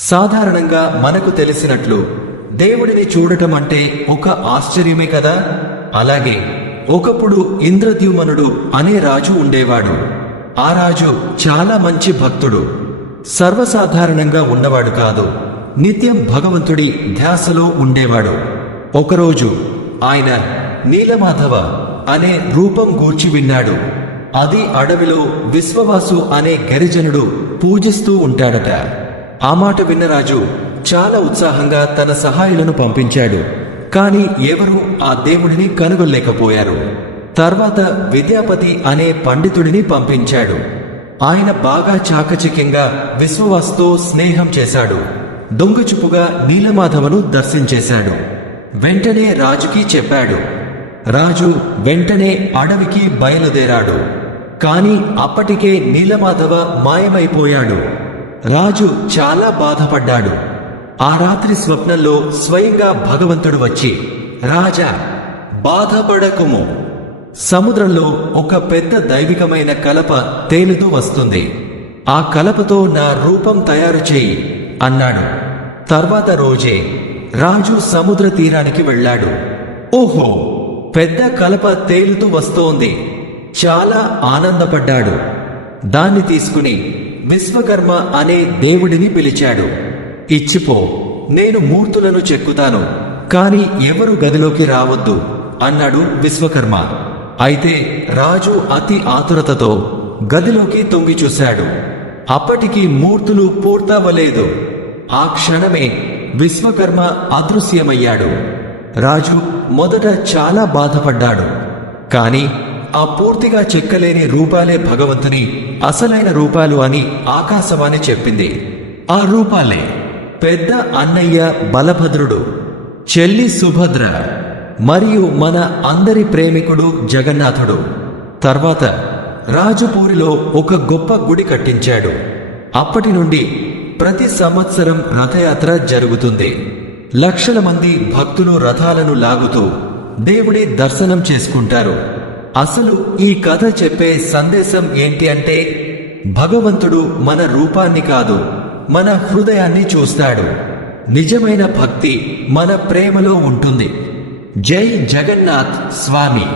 సాధారణంగా మనకు తెలిసినట్లు దేవుడిని చూడటం అంటే ఒక ఆశ్చర్యమే కదా. అలాగే ఒకప్పుడు ఇంద్రద్యుమ్నుడు అనే రాజు ఉండేవాడు. ఆ రాజు చాలా మంచి భక్తుడు. సర్వసాధారణంగా ఉన్నవాడు కాదు. నిత్యం భగవంతుడి ధ్యాసలో ఉండేవాడు. ఒకరోజు ఆయన నీలమాధవ అనే రూపం గూర్చి విన్నాడు. అది అడవిలో విశ్వవాసు అనే గిరిజనుడు పూజిస్తూ ఉంటాడట. ఆ మాట విన్న రాజు చాలా ఉత్సాహంగా తన సహాయులను పంపించాడు. కాని ఎవరూ ఆ దేవుడిని కనుగొనలేకపోయారు. తర్వాత విద్యాపతి అనే పండితుడిని పంపించాడు. ఆయన బాగా చాకచక్యంగా విశ్వవాసుతో స్నేహం చేశాడు. దొంగచుపుగా నీలమాధవను దర్శించేశాడు. వెంటనే రాజుకి చెప్పాడు. రాజు వెంటనే అడవికి బయలుదేరాడు. కాని అప్పటికే నీలమాధవ మాయమైపోయాడు. రాజు చాలా బాధపడ్డాడు. ఆ రాత్రి స్వప్నంలో స్వయంగా భగవంతుడు వచ్చి, రాజా, బాధపడకుము. సముద్రంలో ఒక పెద్ద దైవికమైన కలప తేలుతూ వస్తుంది. ఆ కలపతో నా రూపం తయారు చేయి అన్నాడు. తర్వాత రోజే రాజు సముద్ర తీరానికి వెళ్ళాడు. ఓహో, పెద్ద కలప తేలుతూ వస్తోంది. చాలా ఆనందపడ్డాడు. దాన్ని తీసుకుని విశ్వకర్మ అనే దేవుడిని పిలిచాడు. ఇచ్చిపో, నేను మూర్తులను చెక్కుతాను, కాని ఎవరు గదిలోకి రావద్దు అన్నాడు విశ్వకర్మ. అయితే రాజు అతి ఆతురతతో గదిలోకి తొంగి చూశాడు. అప్పటికి మూర్తులు పూర్తవలేదు. ఆ క్షణమే విశ్వకర్మ అదృశ్యమయ్యాడు. రాజు మొదట చాలా బాధపడ్డాడు. కాని ఆ పూర్తిగా చెక్కలేని రూపాలే భగవంతుని అసలైన రూపాలు అని ఆకాశవాణి చెప్పింది. ఆ రూపాలే పెద్ద అన్నయ్య బలభద్రుడు, చెల్లి సుభద్ర మరియు మన అందరి ప్రేమికుడు జగన్నాథుడు. తర్వాత రాజుపూరిలో ఒక గొప్ప గుడి కట్టించాడు. అప్పటి నుండి ప్రతి సంవత్సరం రథయాత్ర జరుగుతుంది. లక్షల మంది భక్తులు రథాలను లాగుతూ దేవుడి దర్శనం చేసుకుంటారు. అసలు ఈ కథ చెప్పే సందేశం ఏంటి అంటే, భగవంతుడు మన రూపాన్ని కాదు, మన హృదయాన్ని చూస్తాడు. నిజమైన భక్తి మన ప్రేమలో ఉంటుంది. జై జగన్నాథ్ స్వామి.